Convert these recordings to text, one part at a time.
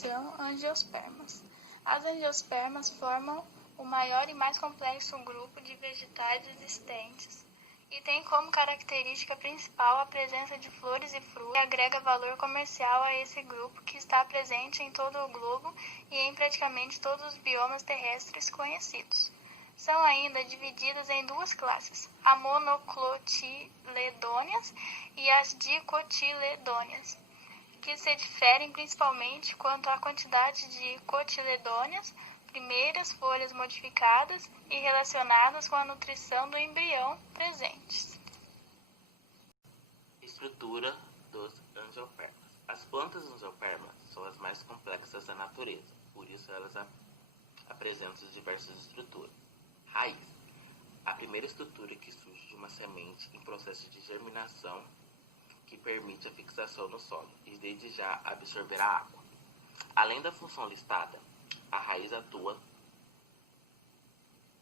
são angiospermas. As angiospermas formam o maior e mais complexo grupo de vegetais existentes e tem como característica principal a presença de flores e frutos, que agrega valor comercial a esse grupo que está presente em todo o globo e em praticamente todos os biomas terrestres conhecidos. São ainda divididas em duas classes, as monocotiledôneas e as dicotiledôneas, que se diferem principalmente quanto à quantidade de cotiledôneas, primeiras folhas modificadas e relacionadas com a nutrição do embrião presentes. Estrutura dos angiospermas. As plantas angiospermas são as mais complexas da natureza, por isso elas apresentam diversas estruturas. Raiz. A primeira estrutura que surge de uma semente em processo de germinação que permite a fixação no solo e desde já absorver a água. Além da função listada, a raiz atua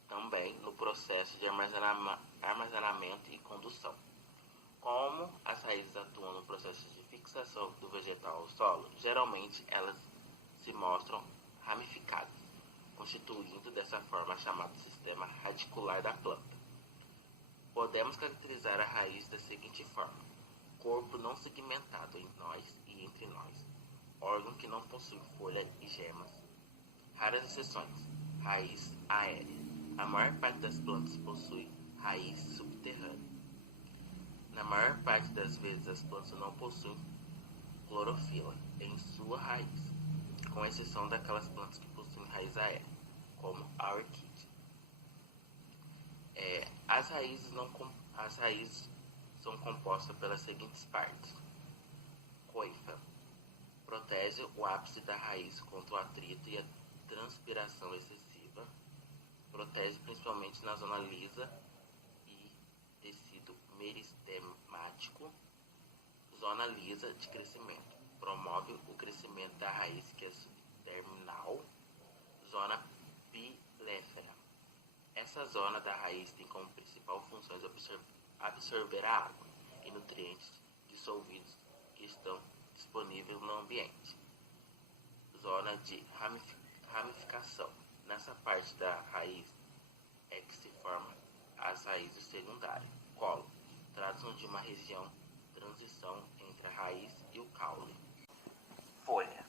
também no processo de armazenamento e condução. Como as raízes atuam no processo de fixação do vegetal ao solo, geralmente elas se mostram ramificadas, constituindo dessa forma a chamada sistema radicular da planta. Podemos caracterizar a raiz da seguinte forma: corpo não segmentado em nós e entre nós, órgão que não possui folha e gemas. Raras exceções: raiz aérea. A maior parte das plantas possui raiz subterrânea. Na maior parte das vezes, as plantas não possuem clorofila em sua raiz, com exceção daquelas plantas que possuem raiz aérea, como a orquídea. As raízes são compostas pelas seguintes partes: coifa, protege o ápice da raiz contra o atrito e a transpiração excessiva, protege principalmente na zona lisa e tecido meristemático. Zona lisa de crescimento, promove o crescimento da raiz que é subterminal. Zona piléfera. Essa zona da raiz tem como principal função absorver a água e nutrientes dissolvidos que estão disponíveis no ambiente. Zona de ramificação. Nessa parte da raiz é que se formam as raízes secundárias. Colo. Tratam de uma região de transição entre a raiz e o caule. Folha.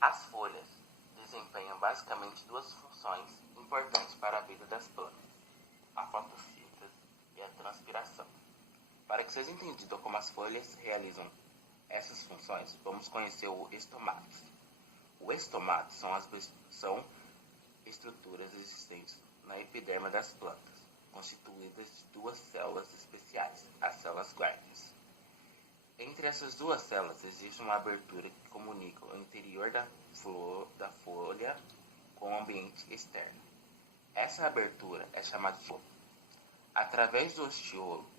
As folhas desempenham basicamente duas funções importantes para a vida das plantas: a fotossíntese e a transpiração. Para que seja entendido como as folhas realizam essas funções, vamos conhecer o estomato. O estomato são estruturas existentes na epiderme das plantas, constituídas de duas células especiais, as células guardas. Entre essas duas células existe uma abertura que comunica o interior da folha com o ambiente externo. Essa abertura é chamada de ostiolo. Através do ostiolo,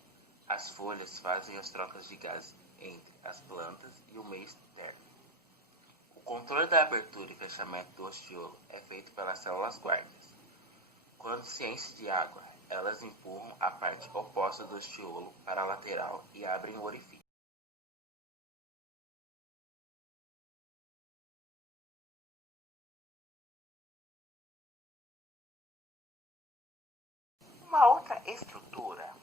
as folhas fazem as trocas de gases entre as plantas e o meio externo. O controle da abertura e fechamento do ostiolo é feito pelas células guardas. Quando se enche de água, elas empurram a parte oposta do ostiolo para a lateral e abrem o orifício. Uma outra estrutura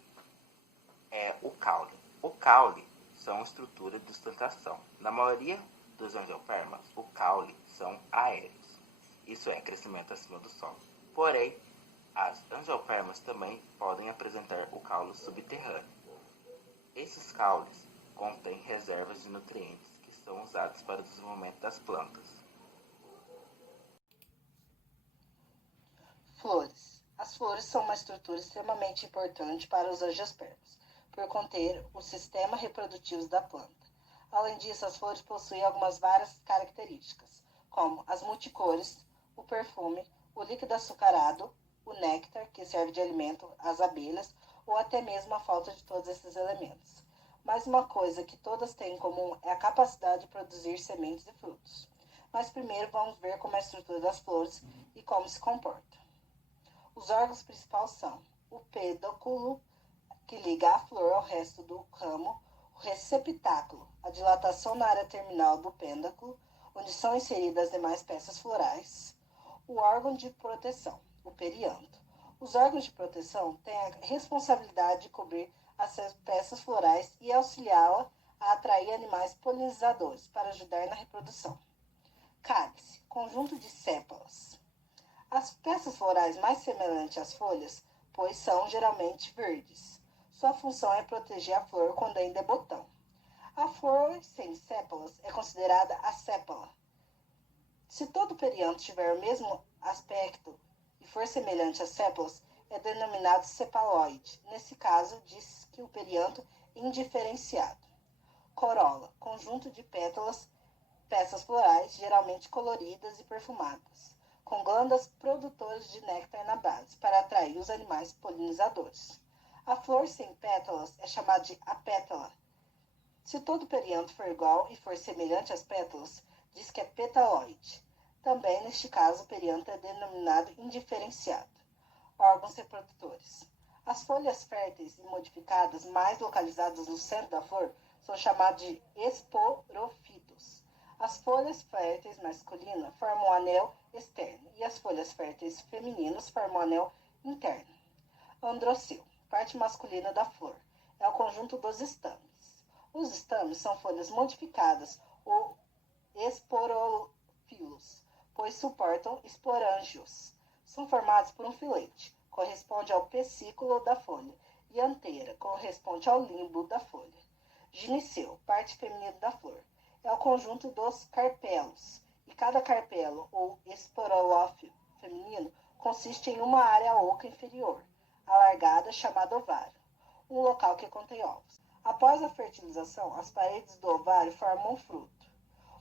é o caule. O caule são estruturas de sustentação. Na maioria dos angiospermas, o caule são aéreos, isso é, crescimento acima do solo. Porém, as angiospermas também podem apresentar o caule subterrâneo. Esses caules contêm reservas de nutrientes que são usados para o desenvolvimento das plantas. Flores. As flores são uma estrutura extremamente importante para os angiospermas, por conter o sistema reprodutivo da planta. Além disso, as flores possuem várias características, como as multicores, o perfume, o líquido açucarado, o néctar, que serve de alimento às abelhas, ou até mesmo a falta de todos esses elementos. Mas uma coisa que todas têm em comum é a capacidade de produzir sementes e frutos. Mas primeiro vamos ver como é a estrutura das flores e como se comporta. Os órgãos principais são o pedúnculo, que liga a flor ao resto do ramo, o receptáculo, a dilatação na área terminal do pedúnculo, onde são inseridas as demais peças florais. O órgão de proteção, o perianto. Os órgãos de proteção têm a responsabilidade de cobrir as peças florais e auxiliá-la a atrair animais polinizadores para ajudar na reprodução. Cálice, conjunto de sépalas. As peças florais mais semelhantes às folhas, pois são geralmente verdes. Sua função é proteger a flor quando ainda é botão. A flor sem sépalas é considerada assépala. Se todo perianto tiver o mesmo aspecto e for semelhante às sépalas, é denominado sepaloide. Nesse caso, diz que o perianto é indiferenciado. Corola, conjunto de pétalas, peças florais, geralmente coloridas e perfumadas, com glândulas produtoras de néctar na base, para atrair os animais polinizadores. A flor sem pétalas é chamada de apétala. Se todo perianto for igual e for semelhante às pétalas, diz que é petaloide. Também, neste caso, o perianto é denominado indiferenciado. Órgãos reprodutores. As folhas férteis e modificadas mais localizadas no centro da flor são chamadas de esporófitos. As folhas férteis masculinas formam um anel externo e as folhas férteis femininas formam um anel interno. Androceu, parte masculina da flor, é o conjunto dos estames. Os estames são folhas modificadas ou esporófilos, pois suportam esporângios. São formados por um filete, corresponde ao pecíolo da folha, e anteira, corresponde ao limbo da folha. Gineceu, parte feminina da flor, é o conjunto dos carpelos, e cada carpelo ou esporófilo feminino consiste em uma área oca inferior, alargada, chamada ovário, um local que contém ovos. Após a fertilização, as paredes do ovário formam um fruto.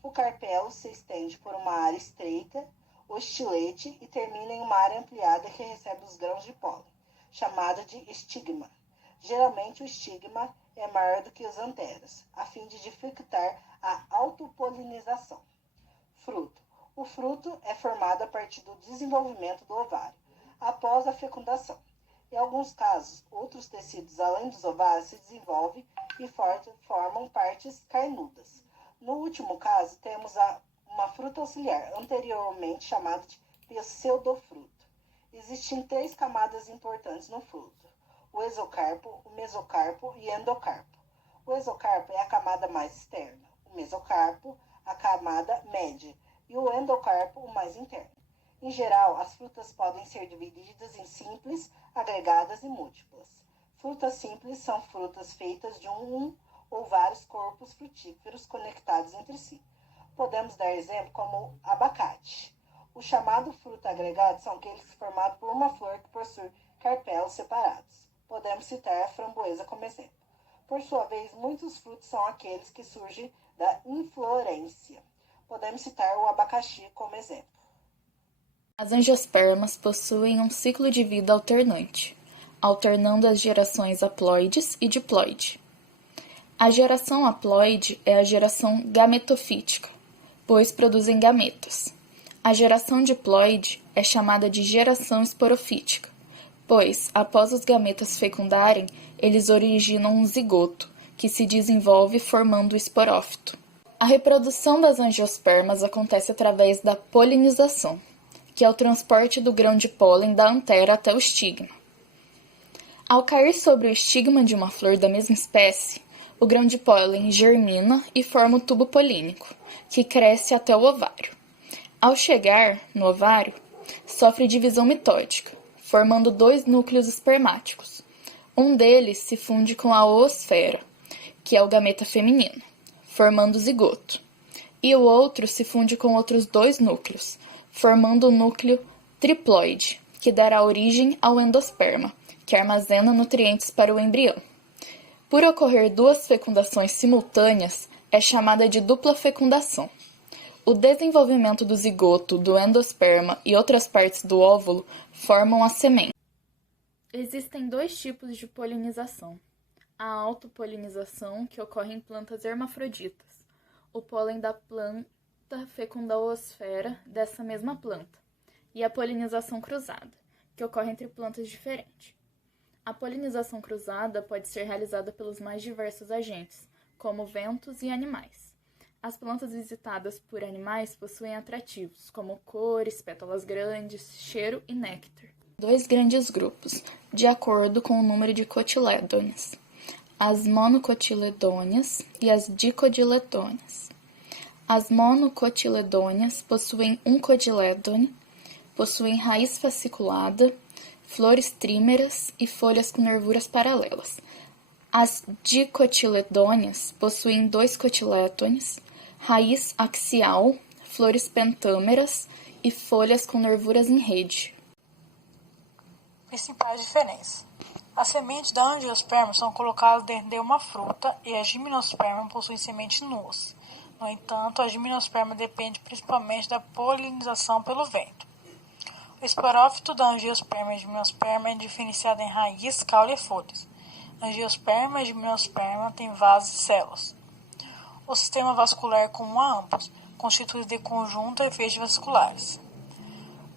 O carpelo se estende por uma área estreita, o estilete, e termina em uma área ampliada que recebe os grãos de pólen, chamada de estigma. Geralmente o estigma é maior do que as anteras, a fim de dificultar a autopolinização. Fruto. O fruto é formado a partir do desenvolvimento do ovário, após a fecundação. Em alguns casos, outros tecidos além dos ovários se desenvolvem e formam partes carnudas. No último caso, temos uma fruta auxiliar, anteriormente chamada de pseudofruto. Existem 3 camadas importantes no fruto: o exocarpo, o mesocarpo e o endocarpo. O exocarpo é a camada mais externa, o mesocarpo, a camada média, e o endocarpo, o mais interno. Em geral, as frutas podem ser divididas em simples, agregadas e múltiplas. Frutas simples são frutas feitas de um ou vários corpos frutíferos conectados entre si. Podemos dar exemplo como abacate. O chamado fruto agregado são aqueles formados por uma flor que possui carpelos separados. Podemos citar a framboesa como exemplo. Por sua vez, muitos frutos são aqueles que surgem da inflorescência. Podemos citar o abacaxi como exemplo. As angiospermas possuem um ciclo de vida alternante, alternando as gerações haploides e diploide. A geração haploide é a geração gametofítica, pois produzem gametas. A geração diploide é chamada de geração esporofítica, pois, após os gametas fecundarem, eles originam um zigoto, que se desenvolve formando o esporófito. A reprodução das angiospermas acontece através da polinização, que é o transporte do grão de pólen da antera até o estigma. Ao cair sobre o estigma de uma flor da mesma espécie, o grão de pólen germina e forma o tubo polínico, que cresce até o ovário. Ao chegar no ovário, sofre divisão mitótica, formando 2 núcleos espermáticos. Um deles se funde com a oosfera, que é o gameta feminino, formando o zigoto, e o outro se funde com outros 2 núcleos, formando o núcleo triploide, que dará origem ao endosperma, que armazena nutrientes para o embrião. Por ocorrer 2 fecundações simultâneas, é chamada de dupla fecundação. O desenvolvimento do zigoto, do endosperma e outras partes do óvulo formam a semente. Existem 2 tipos de polinização. A autopolinização, que ocorre em plantas hermafroditas. O pólen da planta fecunda a oosfera dessa mesma planta. E a polinização cruzada, que ocorre entre plantas diferentes. A polinização cruzada pode ser realizada pelos mais diversos agentes, como ventos e animais. As plantas visitadas por animais possuem atrativos, como cores, pétalas grandes, cheiro e néctar. Dois grandes grupos, de acordo com o número de cotilédones: as monocotiledôneas e as dicotiledôneas. As monocotiledôneas possuem um cotilédone, possuem raiz fasciculada, flores trímeras e folhas com nervuras paralelas. As dicotiledôneas possuem dois cotilédones, raiz axial, flores pentâmeras e folhas com nervuras em rede. Principais diferenças: as sementes da angiosperma são colocadas dentro de uma fruta e a gimnosperma possui sementes nuas. No entanto, a gimnosperma depende principalmente da polinização pelo vento. O esporófito da angiosperma e gimnosperma é diferenciado em raiz, caule e folhas. Angiosperma e gimnosperma têm vasos e células. O sistema vascular é comum a ambos, constituído de conjunto e feixes vasculares.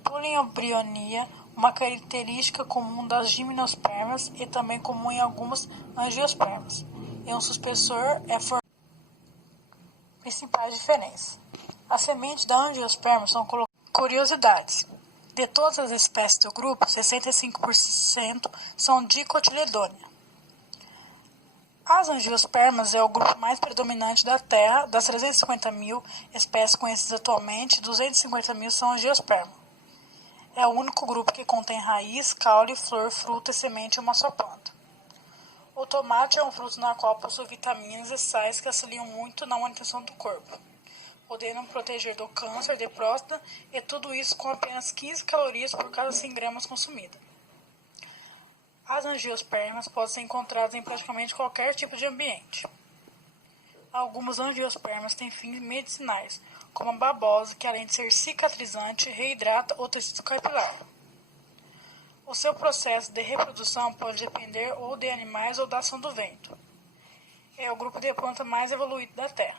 Poliembrionia, uma característica comum das gimnospermas e também comum em algumas angiospermas. E um suspensor é formado. Principais diferenças: as sementes da angiosperma são colocadas. Curiosidades: de todas as espécies do grupo, 65% são dicotiledôneas. As angiospermas é o grupo mais predominante da Terra. Das 350 mil espécies conhecidas atualmente, 250 mil são angiospermas. É o único grupo que contém raiz, caule, flor, fruta e semente em uma só planta. O tomate é um fruto na qual possui vitaminas e sais que auxiliam muito na manutenção do corpo, podendo proteger do câncer de próstata, e tudo isso com apenas 15 calorias por cada 100 gramas consumida. As angiospermas podem ser encontradas em praticamente qualquer tipo de ambiente. Algumas angiospermas têm fins medicinais, como a babosa, que além de ser cicatrizante, reidrata o tecido capilar. O seu processo de reprodução pode depender ou de animais ou da ação do vento. É o grupo de planta mais evoluído da Terra.